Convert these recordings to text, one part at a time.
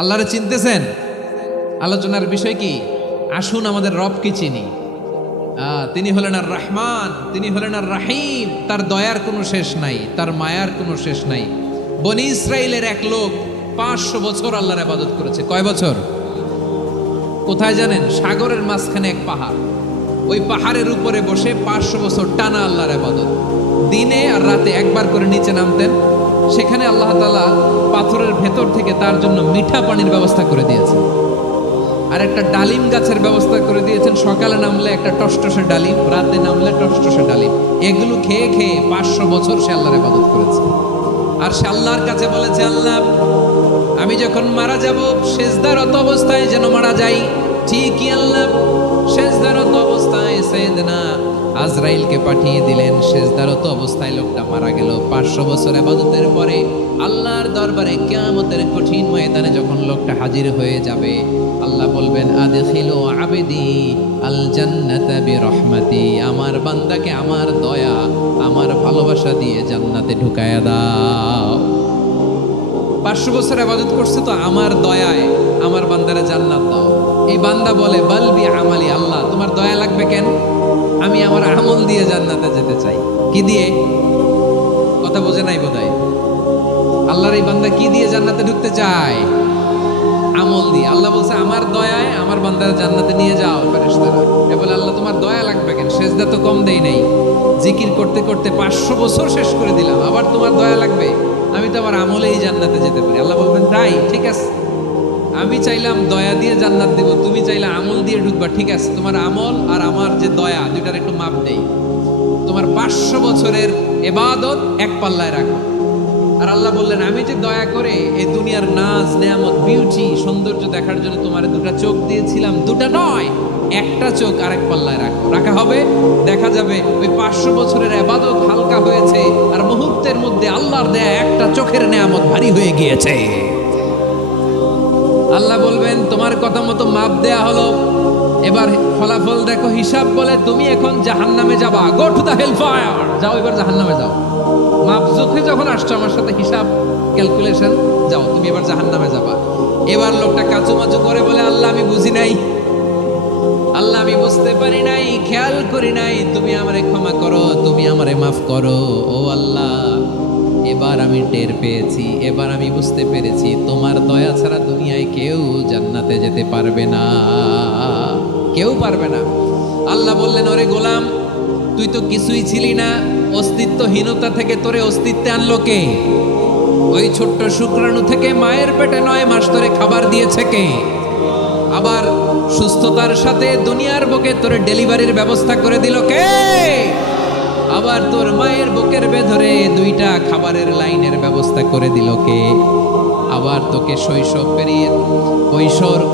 আল্লাহরে চিনতেছেন? আলোচনার বিষয় কি? আসুন আমাদের রবকে চিনি। তিনি হলেন আর রহমান, তিনি হলেন আর রাহিম। তার দয়ার কোনো শেষ নাই, তার মায়ার কোনো শেষ নাই। বনি ইসরাইলের এক লোক 500 বছর আল্লাহর ইবাদত করেছে। কয় বছর? কোথায় জানেন? সাগরের মাঝখানে এক পাহাড়। ওই পাহাড়ের উপরে বসে 500 বছর টানা আল্লাহর ইবাদত। দিনে আর রাতে একবার করে নিচে নামতেন। সেখানে আল্লাহ তাআলা পাথরের ভেতর থেকে তার জন্য মিঠা পানির ব্যবস্থা করে দিয়েছেন, আর একটা ডালিম গাছের ব্যবস্থা করে দিয়েছেন। সকালে নামলে একটা টসটসে ডালিম, রাতে নামলে টসটসে ডালিম। এগুলো খেয়ে খেয়ে 500 বছর সে আল্লাহর ইবাদত করেছে। আর সে আল্লাহর কাছে বলেছে, আল্লাহ আমি যখন মারা যাব সেজদারত অবস্থায় যেন মারা যাই। ঠিকই আল্লাহ সেজদারত অবস্থায় সাইয়েদনা আজরাইলকে পাঠিয়ে দিলেন। সেজদারত অবস্থায় লোকটা মারা গেল। 500 বছর ইবাদতের পরে আল্লাহর দরবারে কিয়ামতের কঠিন ময়দানে যখন লোকটা হাজির হয়ে যাবে, আল্লাহ বলবেন, আদখিলু আবদি আল জান্নাতা বিরহমাতি। আমার বান্দাকে আমার দয়া, আমার ভালোবাসা দিয়ে জান্নাতে ঢুকায়া দাও। 500 বছর ইবাদত করছে তো আমার দয়ায় আমার বান্দারে জান্নাত দাও। এই বান্দা বলে, বালবি আমালি, আল্লাহ তোমার দয়া লাগবে কেন? আমি আমার আমল দিয়ে জান্নাতে যেতে চাই। কি দিয়ে? কথা বোঝে নাই বোধহয়। আল্লাহর এই বান্দা কি দিয়ে জান্নাতে ঢুকতে চায়? আমল দিয়ে। আল্লাহ বলছে, আমার দয়ায় আমার বান্দারে জান্নাতে নিয়ে যাও ফেরেশতারা। এ বলে, আল্লাহ তোমার দয়া লাগবে কেন? সেজদা তো কম দেই নাই, জিকির করতে করতে 500 বছর শেষ করে দিলাম, আবার তোমার দয়া লাগবে? আমি তো আমার আমলেই জান্নাতে যেতে পারি। আল্লাহ বলবেন, তাই ঠিক আছে, আমি চাইলাম দয়া দিয়ে জান্নাত দেব, তুমি চাইলে আমল দিয়ে ঢুকবা। ঠিক আছে, তোমার আমল আর আমার যে দয়া, দুইটার একটু মাপ নেই। তোমার 500 বছরের ইবাদত এক পাল্লায় রাখো। আর আল্লাহ বললেন, আমি যে দয়া করে এই দুনিয়ার নাজ নেয়ামত বিউটি সৌন্দর্য দেখার জন্য তোমার দুটা চোখ দিয়েছিলাম, দুটা নয় একটা চোখ আরেক পাল্লায় রাখো। রাখা হবে, দেখা যাবে ওই 500 বছরের ইবাদত হালকা হয়েছে, আর মুহূর্তের মধ্যে আল্লাহর দেয়া একটা চোখের নেয়ামত ভারী হয়ে গিয়েছে। আল্লাহ বলবেন, তোমার কথা মতো মাপ দেয়া হলো, এবার ফলাফল দেখো। হিসাব বলে, তুমি এখন জাহান্নামে যাবা। Go to the hell fire, যাও এবার জাহান্নামে যাও। মাপ চোখে যখন আসছো আমার সাথে হিসাব ক্যালকুলেশন, যাও তুমি এবার জাহান্নামে যাবা। এবার লোকটা কাচুমাচু করে বলে, আল্লাহ আমি বুঝি নাই, আল্লাহ আমি বুঝতে পারি নাই, খেয়াল করি নাই, তুমি আমারে ক্ষমা করো, তুমি আমারে মাফ করো। ও আল্লাহ, এবার আমি টের পেয়েছি, এবার আমি বুঝতে পেরেছি, তোমার দয়া ছাড়া দুনিয়ায় কেউ জান্নাতে যেতে পারবে না, কেউ পারবে না। আল্লাহ বললেন, ওরে গোলাম, তুই তো কিছুই ছিলি না, অস্তিত্বহীনতা থেকে তোরে অস্তিত্বে আনলো কে? ওই ছোট্ট শুক্রাণু থেকে মায়ের পেটে 9 মাস ধরে খাবার দিয়েছে কে? আবার সুস্থতার সাথে দুনিয়ার বুকে তোরে ডেলিভারির ব্যবস্থা করে দিল কে? আবার তোর মায়ের বুকের ভেতরে 2টা খাবারের লাইনের ব্যবস্থা করে দিল কে? আবার তোকে শৈশব পেরিয়ে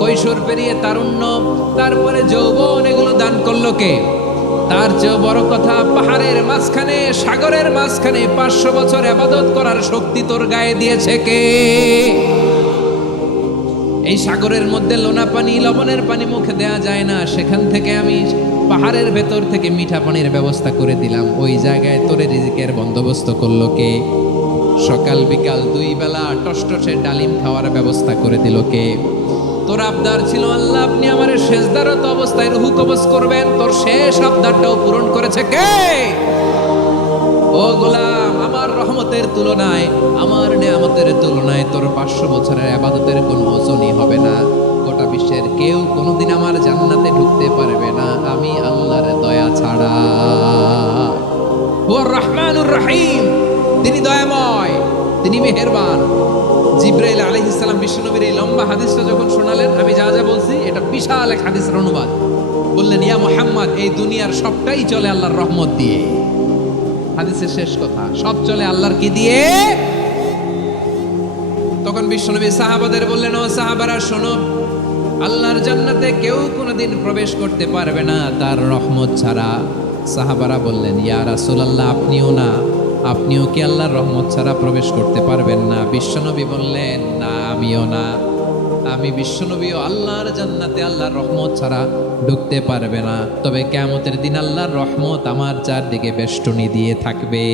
কৈশোর পেরিয়ে তারুণ্য, তারপরে যৌবন, এগুলো দান করলো কে? তার চেয়ে বড় কথা, পাহাড়ের মাঝখানে, সাগরের মাঝখানে 500 বছর ইবাদত করার শক্তি তোর গায়ে দিয়েছে কে? এই সাগরের মধ্যে লোনা পানি, লবণের পানি মুখে দেয়া যায় না, সেখান থেকে আমি পাহাড়ের ভেতর থেকে মিঠা পানির ব্যবস্থা করে দিলাম। ওই জায়গায় তোরে রিজিকের বন্দোবস্ত করলো কে? সকাল বিকাল 2 বেলা টসটসে ডালিম খাওয়ার ব্যবস্থা করে দিল কে? তোর আবদার ছিল, আল্লাহ আপনি আমার সেজদারত অবস্থায় রুহু কবজ করবেন, তোর শেষ আবদারটাও পূরণ করেছে কে? ও গোলাম, আমার রহমতের তুলনায়, আমার নেয়ামতের তুলনায় তোর 500 বছরের ইবাদতের কোনো ওজনই হবে না। গোটা বিশ্বের কেউ কোনোদিন আমার জান্নাতে ঢুকতে পারবে না আমি আল্লাহর দয়া ছাড়া। ওয়া রহমানুর রহিম, তিনি দয়াময়, তিনি মেহেরবান। জিবরাইল আলাইহিস সালাম বিশ্বনবীর এই লম্বা হাদিসটা যখন শোনালেন, আমি যা যা বলছি এটা বিশাল এক হাদিসের অনুবাদ। বললেন, ইয়া মুহাম্মদ, এই দুনিয়ার সবটাই চলে আল্লাহর রহমত দিয়ে। হাদিসের শেষ কথা, সব চলে আল্লাহর কি দিয়ে? তখন বিশ্বনবী সাহাবাদের বললেন, ও সাহাবারা শোনো, আল্লাহর জান্নাতে কেউ কোনোদিন প্রবেশ করতে পারবে না তার রহমত ছাড়া। সাহাবারা বললেন, ইয়া রাসূলুল্লাহ, আপনিও না? আপনিও কি আল্লাহর রহমত ছাড়া প্রবেশ করতে পারবেন না? বিশ্বনবী বললেন, না আমিও না, আমি বিশ্বনবীও আল্লাহর জান্নাতে আল্লাহর রহমত ছাড়া ঢুকতে পারবে না। তবে কিয়ামতের দিন আল্লাহর রহমত আমার চারদিকে বেষ্টনী দিয়ে থাকবে।